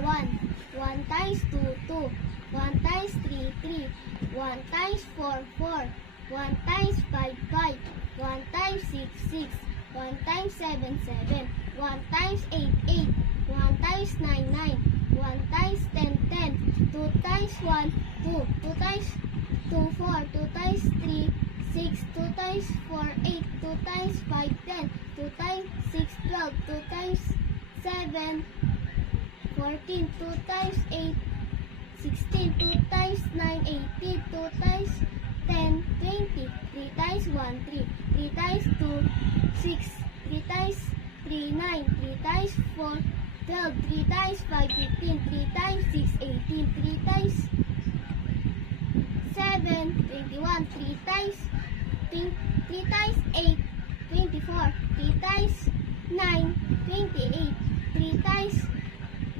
1, 1 times 2, 2, 1 times 3, 3, 1 times 4, 4, 1 times 5, 5, 1 times 6, 6, 1 times 7, 7, 1 times 8, 8, 1 times 9, 9, 1 times 10, 10, 2 times 1, 2, 2 times 2, 4, 2 times 3, 6, 2 times 4, 8, 2 times 5, 10, 2 times 6, 12, 2 times 7, 14, 2 times 8, 16, 2 times 9, 18, 2 times 10, 20, 3 times 1, 3, 3 times 2, 6, 3 times 3, 9, 3 times 4, 12, 3 times 5, 15, 3 times 6, 18, 3 times 7, 21, 3 times 3 times 8, 24, 3 times 9, 28, 3 times